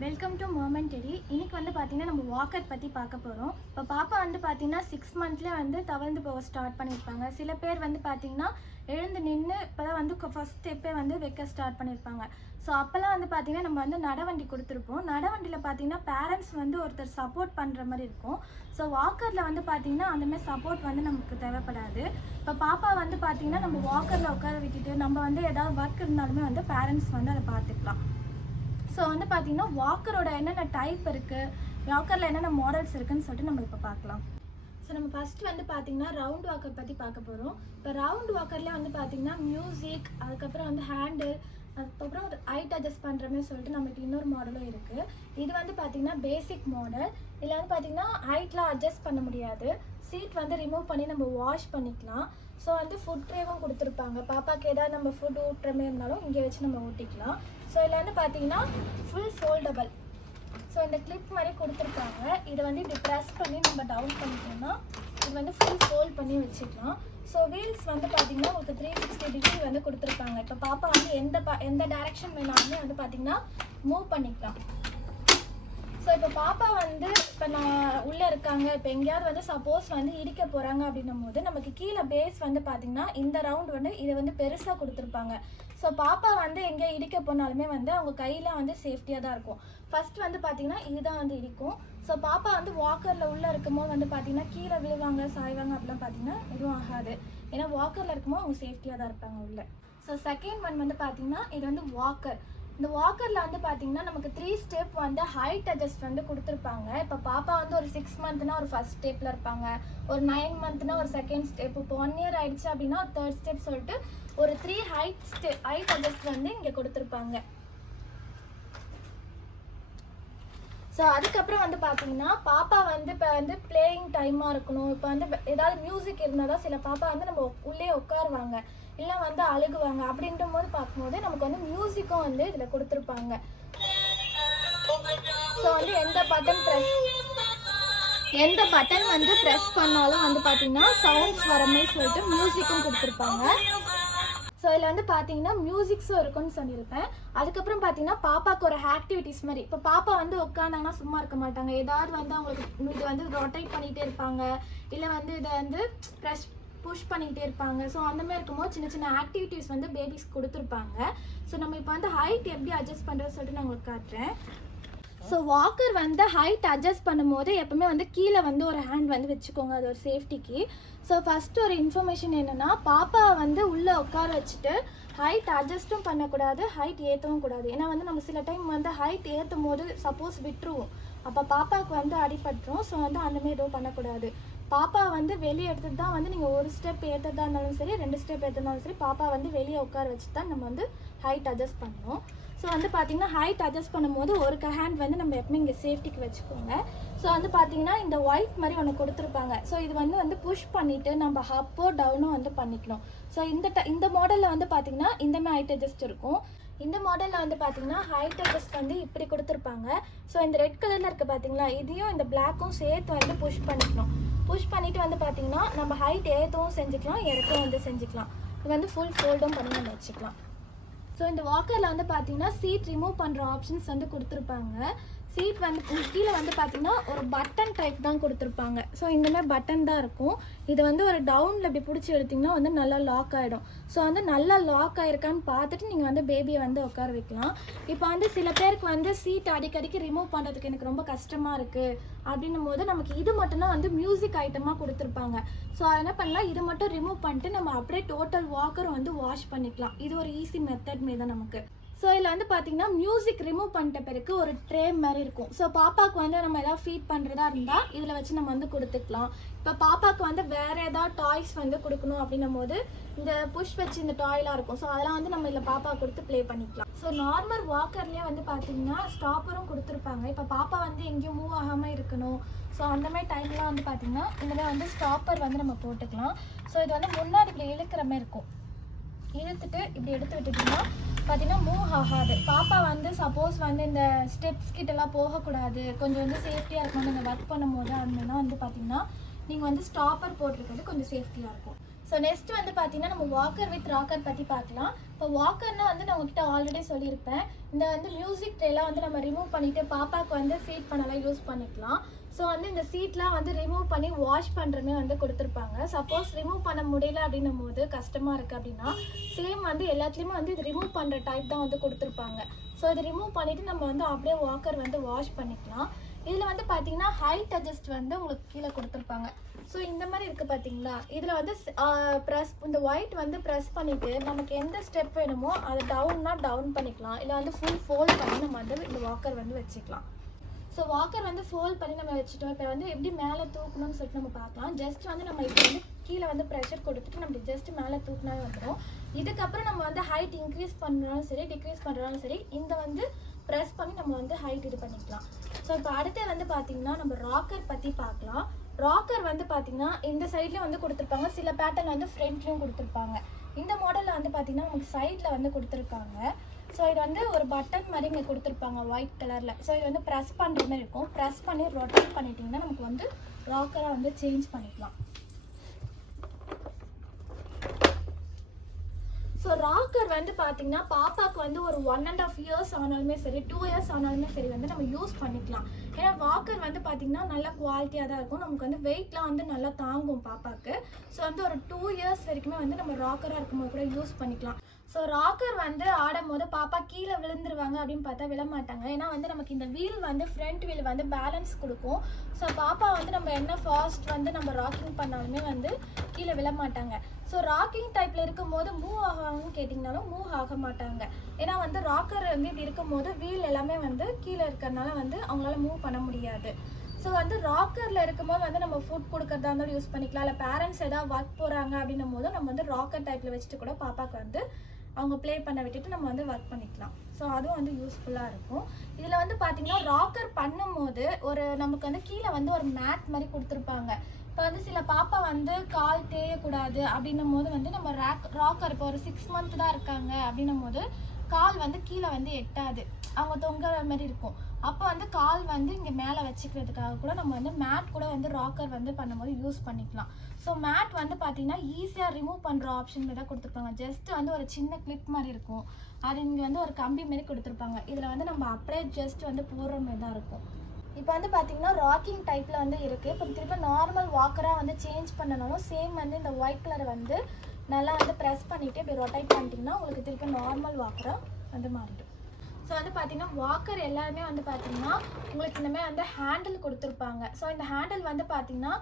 Welcome to momentary. இன்னைக்கு வந்து பார்த்தீங்கன்னா நம்ம வாக்கர் பற்றி பார்க்க போகிறோம். இப்போ பாப்பா வந்து பார்த்தீங்கன்னா 6 மந்த்லேயே வந்து தவழ்ந்து போக ஸ்டார்ட் பண்ணியிருப்பாங்க. சில பேர் வந்து பார்த்தீங்கன்னா எழுந்து நின்று இப்போ தான் வந்து ஃபஸ்ட் ஸ்டெப்பே வந்து வைக்க ஸ்டார்ட் பண்ணியிருப்பாங்க. ஸோ அப்போல்லாம் வந்து பார்த்தீங்கன்னா நம்ம வந்து நடவண்டி கொடுத்துருப்போம். நடவண்டியில் பார்த்தீங்கன்னா பேரண்ட்ஸ் வந்து ஒருத்தர் சப்போர்ட் பண்ணுற மாதிரி இருக்கும். ஸோ வாக்கரில் வந்து பார்த்தீங்கன்னா அந்தமாதிரி சப்போர்ட் வந்து நமக்கு தேவைப்படாது. இப்போ பாப்பா வந்து பார்த்தீங்கன்னா நம்ம வாக்கரில் உட்கார விட்டுட்டு நம்ம வந்து ஏதாவது ஒர்க் இருந்தாலுமே வந்து பேரண்ட்ஸ் வந்து அதை பார்த்துக்கலாம். ஸோ வந்து பார்த்தீங்கன்னா வாக்கரோட என்னென்ன டைப் இருக்குது, வாக்கரில் என்னென்ன மாடல்ஸ் இருக்குதுன்னு சொல்லிட்டு நம்ம இப்போ பார்க்கலாம். ஸோ நம்ம ஃபஸ்ட்டு வந்து பார்த்தீங்கன்னா ரவுண்ட் வாக்கர் பற்றி பார்க்க போகிறோம். இப்போ ரவுண்ட் வாக்கரில் வந்து பார்த்தீங்கன்னா மியூசிக், அதுக்கப்புறம் வந்து ஹேண்டில், அதுக்கப்புறம் ஹைட் அட்ஜஸ்ட் பண்ணுற மாதிரி சொல்லிட்டு நம்மளுக்கு இன்னொரு மாடலும் இருக்குது. இது வந்து பார்த்தீங்கன்னா பேசிக் மாடல். இதில் வந்து பார்த்தீங்கன்னா ஹைட்லாம் அட்ஜஸ்ட் பண்ண முடியாது. சீட் வந்து ரிமூவ் பண்ணி நம்ம வாஷ் பண்ணிக்கலாம். ஸோ வந்து ஃபுட் ட்ரேவும் கொடுத்துருப்பாங்க. பாப்பாவுக்கு ஏதாவது நம்ம ஃபுட் ஊட்டுற மாதிரி இருந்தாலும் இங்கே வச்சு நம்ம ஊட்டிக்கலாம். ஸோ இதில் வந்து பார்த்தீங்கன்னா ஃபுல் ஃபோல்டபுள். ஸோ இந்த கிளிப் மாதிரி கொடுத்துருக்காங்க. இதை வந்து இப்படி ப்ரெஸ் பண்ணி நம்ம டவுன் பண்ணிட்டோம்னா இது வந்து ஃபுல் ஃபோல்ட் பண்ணி வச்சுக்கலாம். ஸோ வீல்ஸ் வந்து பார்த்தீங்கன்னா உங்களுக்கு 360 டிகிரி வந்து கொடுத்துருக்காங்க. இப்போ பாப்பா வந்து எந்த டைரெக்ஷன் வேணாலுமே வந்து பார்த்தீங்கன்னா மூவ் பண்ணிக்கலாம். ஸோ இப்போ பாப்பா வந்து இப்போ நான் உள்ளே இருக்காங்க, இப்போ எங்கேயாவது வந்து சப்போஸ் வந்து இடிக்க போகிறாங்க அப்படின்னும் போது நமக்கு கீழே பேஸ் வந்து பார்த்திங்கன்னா இந்த ரவுண்ட் வந்து இதை வந்து பெருசாக கொடுத்துருப்பாங்க. ஸோ பாப்பா வந்து எங்கே இடிக்க போனாலுமே வந்து அவங்க கையில் வந்து சேஃப்டியாக தான் இருக்கும். ஃபஸ்ட் வந்து பார்த்திங்கன்னா இதுதான் வந்து இடிக்கும். ஸோ பாப்பா வந்து வாக்கரில் உள்ளே இருக்கும்போது வந்து பார்த்திங்கன்னா கீழே விழுவாங்க, சாய்வாங்க அப்படிலாம் பார்த்திங்கன்னா எதுவும் ஆகாது. ஏன்னா வாக்கரில் இருக்கும்போது அவங்க சேஃப்டியாக தான் இருப்பாங்க உள்ளே. ஸோ செகண்ட் ஒன் வந்து பார்த்திங்கன்னா இது வந்து வாக்கர். இந்த வாக்கரில் வந்து பார்த்தீங்கன்னா நமக்கு 3 ஸ்டெப் வந்து ஹைட் அட்ஜஸ்ட் வந்து கொடுத்துருப்பாங்க. இப்போ பாப்பா வந்து ஒரு 6 மந்த்னா ஒரு ஃபஸ்ட் ஸ்டெப்பில் இருப்பாங்க, ஒரு 9 மந்த்னா ஒரு செகண்ட் ஸ்டெப், இப்போ 1 இயர் ஆயிடுச்சு அப்படின்னா ஒரு தேர்ட் ஸ்டெப் சொல்லிட்டு ஒரு 3 ஹைட் அட்ஜஸ்ட் வந்து இங்கே கொடுத்துருப்பாங்க. ஸோ அதுக்கப்புறம் வந்து பார்த்தீங்கன்னா பாப்பா வந்து இப்போ வந்து பிளேயிங் டைமாக இருக்கணும், இப்போ வந்து ஏதாவது மியூசிக் இருந்தால் தான் சில பாப்பா வந்து நம்ம உள்ளே உட்காருவாங்க, இல்லை வந்து அழுகுவாங்க. அப்படின்ற போது பார்க்கும்போது நமக்கு வந்து மியூசிக்கும் வந்து இதில் கொடுத்துருப்பாங்க. ஸோ வந்து எந்த பட்டன் வந்து ப்ரெஸ் பண்ணாலும் வந்து பார்த்தீங்கன்னா சவுண்ட்ஸ் வர மாதிரி சொல்லிட்டு மியூசிக்கும் கொடுத்துருப்பாங்க. ஸோ இதில் வந்து பார்த்தீங்கன்னா மியூசிக்ஸும் இருக்குன்னு சொல்லியிருப்பேன். அதுக்கப்புறம் பார்த்தீங்கன்னா பாப்பாவுக்கு ஒரு ஆக்டிவிட்டிஸ் மாதிரி, இப்போ பாப்பா வந்து உட்காந்தாங்கன்னா சும்மா இருக்க மாட்டாங்க, ஏதாவது வந்து அவங்களுக்கு இது வந்து ரொட்டேட் பண்ணிகிட்டே இருப்பாங்க, இல்லை வந்து இதை வந்து புஷ் பண்ணிக்கிட்டே இருப்பாங்க. ஸோ அந்தமாதிரி இருக்கும்போது சின்ன சின்ன ஆக்டிவிட்டீஸ் வந்து பேபிஸ் கொடுத்துருப்பாங்க. ஸோ நம்ம இப்போ வந்து ஹைட் எப்படி அட்ஜஸ்ட் பண்ணுறது சொல்லிட்டு நான் உங்களுக்கு காட்டுறேன். ஸோ வாக்கர் வந்து ஹைட் அட்ஜஸ்ட் பண்ணும்போது எப்பவுமே வந்து கீழே வந்து ஒரு ஹேண்ட் வந்து வச்சுக்கோங்க, அது ஒரு சேஃப்டிக்கு. ஸோ ஃபஸ்ட்டு ஒரு இன்ஃபர்மேஷன் என்னென்னா, பாப்பா வந்து உள்ளே உட்கார வச்சுட்டு ஹைட் அட்ஜஸ்ட்டும் பண்ணக்கூடாது, ஹைட் ஏற்றவும் கூடாது. ஏன்னா வந்து நம்ம சில டைம் வந்து ஹைட் ஏற்றும் போது சப்போஸ் விட்டுருவோம், அப்போ பாப்பாவுக்கு வந்து அடிபட்டுரும். ஸோ வந்து அந்தமாரி எதுவும் பண்ணக்கூடாது. பாப்பா வந்து வெளியே எடுத்துட்டு தான் வந்து நீங்கள் ஒரு ஸ்டெப் ஏற்றதா இருந்தாலும் சரி, 2 ஸ்டெப் ஏற்றதாலும் சரி, பாப்பா வந்து வெளியே உட்கார வச்சு தான் நம்ம வந்து ஹைட் அட்ஜஸ்ட் பண்ணணும். ஸோ வந்து பார்த்தீங்கன்னா ஹைட் அட்ஜஸ்ட் பண்ணும்போது ஒரு ஹேண்ட் வந்து நம்ம எப்பவுமே இங்கே சேஃப்டிக்கு வச்சுக்கோங்க. ஸோ வந்து பார்த்தீங்கன்னா இந்த ஒயிட் மாதிரி ஒன்று கொடுத்துருப்பாங்க. ஸோ இது வந்து புஷ் பண்ணிவிட்டு நம்ம அப்போ டவுனும் வந்து பண்ணிக்கணும். ஸோ இந்த மாடலில் வந்து பார்த்தீங்கன்னா இந்தமாதிரி ஹைட் அட்ஜஸ்ட் இருக்கும். இந்த மாடலில் வந்து பார்த்தீங்கன்னா ஹைட் அட்ஜஸ்ட் வந்து இப்படி கொடுத்துருப்பாங்க. ஸோ இந்த ரெட் கலரில் இருக்குது பார்த்தீங்களா, இதையும் இந்த பிளாக்கும் சேர்த்து வந்து புஷ் பண்ணிக்கணும். புஷ் பண்ணிவிட்டு வந்து பார்த்தீங்கன்னா நம்ம ஹைட் ஏற்றவும் செஞ்சுக்கலாம், இறக்கவும் வந்து செஞ்சுக்கலாம். இது வந்து ஃபுல் ஃபோல்டும் பண்ணி நம்ம வச்சுக்கலாம். ஸோ இந்த வாக்கரில் வந்து பார்த்தீங்கன்னா சீட் ரிமூவ் பண்ணுற ஆப்ஷன்ஸ் வந்து கொடுத்துருப்பாங்க. சீட் வந்து கீழே வந்து பார்த்தீங்கன்னா ஒரு பட்டன் டைப் தான் கொடுத்துருப்பாங்க. ஸோ இந்தமாதிரி பட்டன் தான் இருக்கும். இது வந்து ஒரு டவுனில் இப்படி பிடிச்சி எடுத்திங்கன்னா வந்து நல்லா லாக் ஆகிடும். ஸோ வந்து நல்லா லாக் ஆகிருக்கான்னு பார்த்துட்டு நீங்கள் வந்து பேபியை வந்து உட்கார வைக்கலாம். இப்போ வந்து சில பேருக்கு வந்து சீட் அடிக்கடிக்கு ரிமூவ் பண்ணுறதுக்கு எனக்கு ரொம்ப கஷ்டமாக இருக்குது அப்படின்னும் போது நமக்கு இது மட்டும்தான் வந்து மியூசிக் ஐட்டமாக கொடுத்துருப்பாங்க. ஸோ என்ன பண்ணலாம், இது மட்டும் ரிமூவ் பண்ணிட்டு நம்ம அப்படியே டோட்டல் வாக்கரும் வந்து வாஷ் பண்ணிக்கலாம். இது ஒரு ஈஸி மெத்தட் மாரி தான் நமக்கு. ஸோ இதில் வந்து பார்த்தீங்கன்னா மியூசிக் ரிமூவ் பண்ணிட்ட பிறகு ஒரு ட்ரே மாதிரி இருக்கும். ஸோ பாப்பாவுக்கு வந்து நம்ம எதாவது ஃபீட் பண்ணுறதா இருந்தால் இதில் வச்சு நம்ம வந்து கொடுத்துக்கலாம். இப்போ பாப்பாவுக்கு வந்து வேறு ஏதாவது டாய்ஸ் வந்து கொடுக்கணும் அப்படின்னும் போது இந்த புஷ் வச்சு இந்த டாய்லாம் இருக்கும். ஸோ அதெல்லாம் வந்து நம்ம இதில் பாப்பா கொடுத்து ப்ளே பண்ணிக்கலாம். ஸோ நார்மல் வாக்கர்லேயே வந்து பார்த்தீங்கன்னா ஸ்டாப்பரும் கொடுத்துருப்பாங்க. இப்போ பாப்பா வந்து எங்கேயும் மூவ் ஆகாமல் இருக்கணும், ஸோ அந்தமாதிரி டைம்லாம் வந்து பார்த்தீங்கன்னா இந்தமாதிரி வந்து ஸ்டாப்பர் வந்து நம்ம போட்டுக்கலாம். ஸோ இது வந்து முன்னாடி இப்படி இழுக்கிற மாதிரி இருக்கும், இழுத்துட்டு இப்படி எடுத்து விட்டுட்டிங்கன்னா பார்த்தீங்கன்னா மூவ் ஆகாது. பாப்பா வந்து சப்போஸ் வந்து இந்த ஸ்டெப்ஸ் கிட்டலாம் போகக்கூடாது, கொஞ்சம் வந்து சேஃப்டியாக இருக்கணும் நீங்கள் ஒர்க் பண்ணும்போது, அதுமாதிரிலாம் வந்து பார்த்தீங்கன்னா நீங்கள் வந்து ஸ்டாப்பர் போட்டிருக்கிறது கொஞ்சம் சேஃப்டியாக இருக்கும். ஸோ நெக்ஸ்ட் வந்து பார்த்தீங்கன்னா நம்ம வாக்கர் வித் ராக்கர் பற்றி பார்க்கலாம். இப்போ வாக்கர்னா வந்து நான் உங்ககிட்ட ஆல்ரெடி சொல்லியிருப்பேன். இந்த வந்து மியூசிக் ட்ரேலாம் வந்து நம்ம ரிமூவ் பண்ணிவிட்டு பாப்பாவுக்கு வந்து ஃபீட் பண்ணலாம் யூஸ் பண்ணிக்கலாம். ஸோ வந்து இந்த சீட்லாம் வந்து ரிமூவ் பண்ணி வாஷ் பண்ணுறமே வந்து கொடுத்துருப்பாங்க. சப்போஸ் ரிமூவ் பண்ண முடியல அப்படின்னும் போது கஷ்டமாக இருக்குது அப்படின்னா சேம் வந்து எல்லாத்துலேயுமே வந்து இது ரிமூவ் பண்ணுற டைப் தான் வந்து கொடுத்துருப்பாங்க. ஸோ இது ரிமூவ் பண்ணிவிட்டு நம்ம வந்து அப்படியே வாக்கர் வந்து வாஷ் பண்ணிக்கலாம். இதில் வந்து பார்த்தீங்கன்னா ஹைட் அட்ஜஸ்ட் வந்து உங்களுக்கு கீழே கொடுத்துருப்பாங்க. ஸோ இந்த மாதிரி இருக்குது பார்த்தீங்களா, இதில் வந்து ப்ரெஸ் இந்த ஒயிட் வந்து ப்ரெஸ் பண்ணிவிட்டு நமக்கு எந்த ஸ்டெப் வேணுமோ அதை டவுன் பண்ணிக்கலாம். இல்லை வந்து ஃபுல் ஃபோல்ட் பண்ணி நம்ம வந்து இந்த வாக்கர் வந்து வச்சுக்கலாம். ஸோ வாக்கர் வந்து ஃபோல்ட் பண்ணி நம்ம வச்சுட்டோம். இப்போ வந்து எப்படி மேலே தூக்கணும்னு சொல்லிட்டு நம்ம பார்க்கலாம். ஜஸ்ட் வந்து நம்ம இப்போ வந்து கீழே வந்து ப்ரெஷர் கொடுத்துட்டு நம்ம ஜஸ்ட் மேலே தூக்கினாலே வந்துடும். இதுக்கப்புறம் நம்ம வந்து ஹைட் இன்க்ரீஸ் பண்ணுறாலும் சரி டிக்ரீஸ் பண்ணுறாலும் சரி இந்த வந்து ப்ரெஸ் பண்ணி நம்ம வந்து ஹைட் இது பண்ணிக்கலாம். ஸோ இப்போ அடுத்து வந்து பார்த்தீங்கன்னா நம்ம ராக்கர் பற்றி பார்க்கலாம். ராக்கர் வந்து பார்த்தீங்கன்னா இந்த சைட்லேயும் வந்து கொடுத்துருப்பாங்க. சில பேட்டர்ன் வந்து ஃப்ரண்ட்லேயும் கொடுத்துருப்பாங்க. இந்த மாடலில் வந்து பார்த்தீங்கன்னா நமக்கு சைடில் வந்து கொடுத்துருக்காங்க. ஸோ இது வந்து ஒரு பட்டன் மாதிரி இங்கே கொடுத்துருப்பாங்க ஒயிட் கலரில். ஸோ இது வந்து ப்ரெஸ் பண்ணுற மாதிரி இருக்கும். ப்ரெஸ் பண்ணி ரொட்டேட் பண்ணிட்டீங்கன்னா நமக்கு வந்து ராக்கராக வந்து சேஞ்ச் பண்ணிக்கலாம். ஸோ ராக்கர் வந்து பார்த்தீங்கன்னா பாப்பாவுக்கு வந்து ஒரு 1.5 years ஆனாலுமே சரி 2 years ஆனாலுமே சரி வந்து நம்ம யூஸ் பண்ணிக்கலாம். ஏன்னா வாக்கர் வந்து பார்த்தீங்கன்னா நல்ல குவாலிட்டியாக தான் இருக்கும். நமக்கு வந்து வெயிட்லாம் வந்து நல்லா தாங்கும் பாப்பாவுக்கு. ஸோ வந்து ஒரு 2 years வரைக்குமே வந்து நம்ம ராக்கராக இருக்கும்போது கூட யூஸ் பண்ணிக்கலாம். ஸோ ராக்கர் வந்து ஆடும் போது பாப்பா கீழே விழுந்துருவாங்க அப்படின்னு பார்த்தா விழமாட்டாங்க. ஏன்னா வந்து நமக்கு இந்த வீல் வந்து ஃப்ரண்ட் வீல் வந்து பேலன்ஸ் கொடுக்கும். ஸோ பாப்பா வந்து நம்ம என்ன ஃபாஸ்ட் வந்து நம்ம ராக்கிங் பண்ணாலுமே வந்து கீழே விழமாட்டாங்க. ஸோ ராக்கிங் டைப்பில் இருக்கும்போது மூவ் ஆகான்னு கேட்டிங்கனாலும் மூவ் ஆக மாட்டாங்க. ஏன்னா வந்து ராக்கர் வந்து இப்படி இருக்கும்போது வீல் எல்லாமே வந்து கீழே இருக்கிறதுனால வந்து அவங்களால மூவ் பண்ண முடியாது. ஸோ வந்து ராக்கரில் இருக்கும்போது வந்து நம்ம ஃபுட் கொடுக்கறதா இருந்தாலும் யூஸ் பண்ணிக்கலாம். இல்லை பேரண்ட்ஸ் ஏதாவது ஒர்க் போகிறாங்க அப்படின்னும் போது நம்ம வந்து ராக்கர் டைப்பில் வச்சுட்டு கூட பாப்பாவுக்கு வந்து அவங்க ப்ளே பண்ண விட்டுட்டு நம்ம வந்து ஒர்க் பண்ணிக்கலாம். ஸோ அதுவும் வந்து யூஸ்ஃபுல்லாக இருக்கும். இதில் வந்து பார்த்தீங்கன்னா ராக்கர் பண்ணும்போது ஒரு நமக்கு வந்து கீழே வந்து ஒரு மேட் மாதிரி கொடுத்துருப்பாங்க. இப்போ வந்து சில பாப்பா வந்து கால் தேயக்கூடாது அப்படின்னும் போது வந்து நம்ம ராக்கர் இப்போ ஒரு 6 month தான் இருக்காங்க அப்படின்னும் போது கால் வந்து கீழே வந்து எட்டாது, அவங்க தொங்குற மாதிரி இருக்கும். அப்போ வந்து கால் வந்து இங்கே மேலே வச்சுக்கிறதுக்காக கூட நம்ம வந்து மேட் கூட வந்து ராக்கர் வந்து பண்ணும்போது யூஸ் பண்ணிக்கலாம். ஸோ மேட் வந்து பார்த்தீங்கன்னா ஈஸியாக ரிமூவ் பண்ணுற ஆப்ஷன் தான் கொடுத்துருப்பாங்க. ஜஸ்ட் வந்து ஒரு சின்ன கிளிப் மாதிரி இருக்கும். அது இங்கே வந்து ஒரு கம்பி மாரி கொடுத்துருப்பாங்க. இதில் வந்து நம்ம அப்படியே ஜஸ்ட் வந்து போடுற மாதிரி தான் இருக்கும். இப்போ வந்து பார்த்தீங்கன்னா ராக்கிங் டைப்பில் வந்து இருக்குது. இப்போ திருப்பி நார்மல் வாக்கராக வந்து சேஞ்ச் பண்ணனாலும் சேம் வந்து இந்த ஒயிட் கலர் வந்து நல்லா வந்து ப்ரெஸ் பண்ணிவிட்டு இப்படி ரொட்டேட் பண்ணிட்டீங்கன்னா உங்களுக்கு திருப்பி நார்மல் வாக்கராக வந்து மாறிடும். ஸோ வந்து பார்த்தீங்கன்னா வாக்கர் எல்லாருமே வந்து பார்த்தீங்கன்னா உங்களுக்கு இந்தமாதிரி வந்து ஹேண்டில் கொடுத்துருப்பாங்க. ஸோ இந்த ஹேண்டில் வந்து பார்த்தீங்கன்னா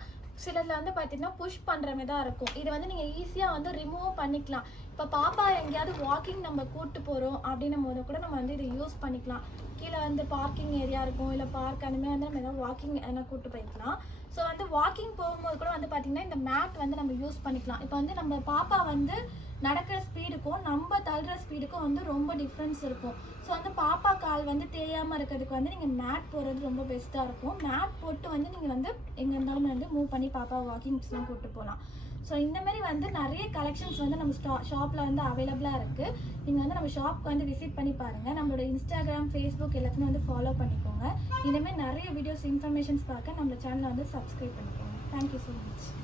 சிலதில் வந்து பார்த்தீங்கன்னா புஷ் பண்ணுற மாதிரி தான் இருக்கும். இது வந்து நீங்கள் ஈஸியாக வந்து ரிமூவ் பண்ணிக்கலாம். இப்போ பாப்பா எங்கேயாவது வாக்கிங் நம்ம கூப்பிட்டு போகிறோம் அப்படின்னும் போது கூட நம்ம வந்து இதை யூஸ் பண்ணிக்கலாம். கீழே வந்து பார்க்கிங் ஏரியா இருக்கும், இல்லை பார்க் அந்த மாதிரி வந்து நம்ம எதாவது வாக்கிங் எதனா கூப்பிட்டு போய்க்கலாம். ஸோ வந்து வாக்கிங் போகும்போது கூட வந்து பார்த்திங்கன்னா இந்த மேட் வந்து நம்ம யூஸ் பண்ணிக்கலாம். இப்போ வந்து நம்ம பாப்பா வந்து நடக்கிற ஸ்பீடுக்கும் நம்ம தள்ளுற ஸ்பீடுக்கும் வந்து ரொம்ப டிஃப்ரென்ஸ் இருக்கும். ஸோ வந்து பாப்பா கால் வந்து தேயாமல் இருக்கிறதுக்கு வந்து நீங்கள் மேட் போடுறது ரொம்ப பெஸ்ட்டாக இருக்கும். மேட் போட்டு வந்து நீங்கள் வந்து எங்கே இருந்தாலும் வந்து மூவ் பண்ணி பாப்பா வாக்கிங்ஸ்லாம் கூப்பிட்டு போகலாம். ஸோ இந்தமாரி வந்து நிறைய கலெக்ஷன்ஸ் வந்து நம்ம ஷாப்பில் வந்து அவைலபிளாக இருக்குது. நீங்கள் வந்து நம்ம ஷாப்க்கு வந்து விசிட் பண்ணி பாருங்கள். நம்மளோட இன்ஸ்டாகிராம், ஃபேஸ்புக் எல்லாத்தையுமே வந்து ஃபாலோ பண்ணிக்கோங்க. இந்தமாதிரி நிறைய வீடியோஸ் இன்ஃபர்மேஷன்ஸ் பார்க்க நம்ம சேனலை வந்து சப்ஸ்கிரைப் பண்ணிக்கோங்க. Thank you so much.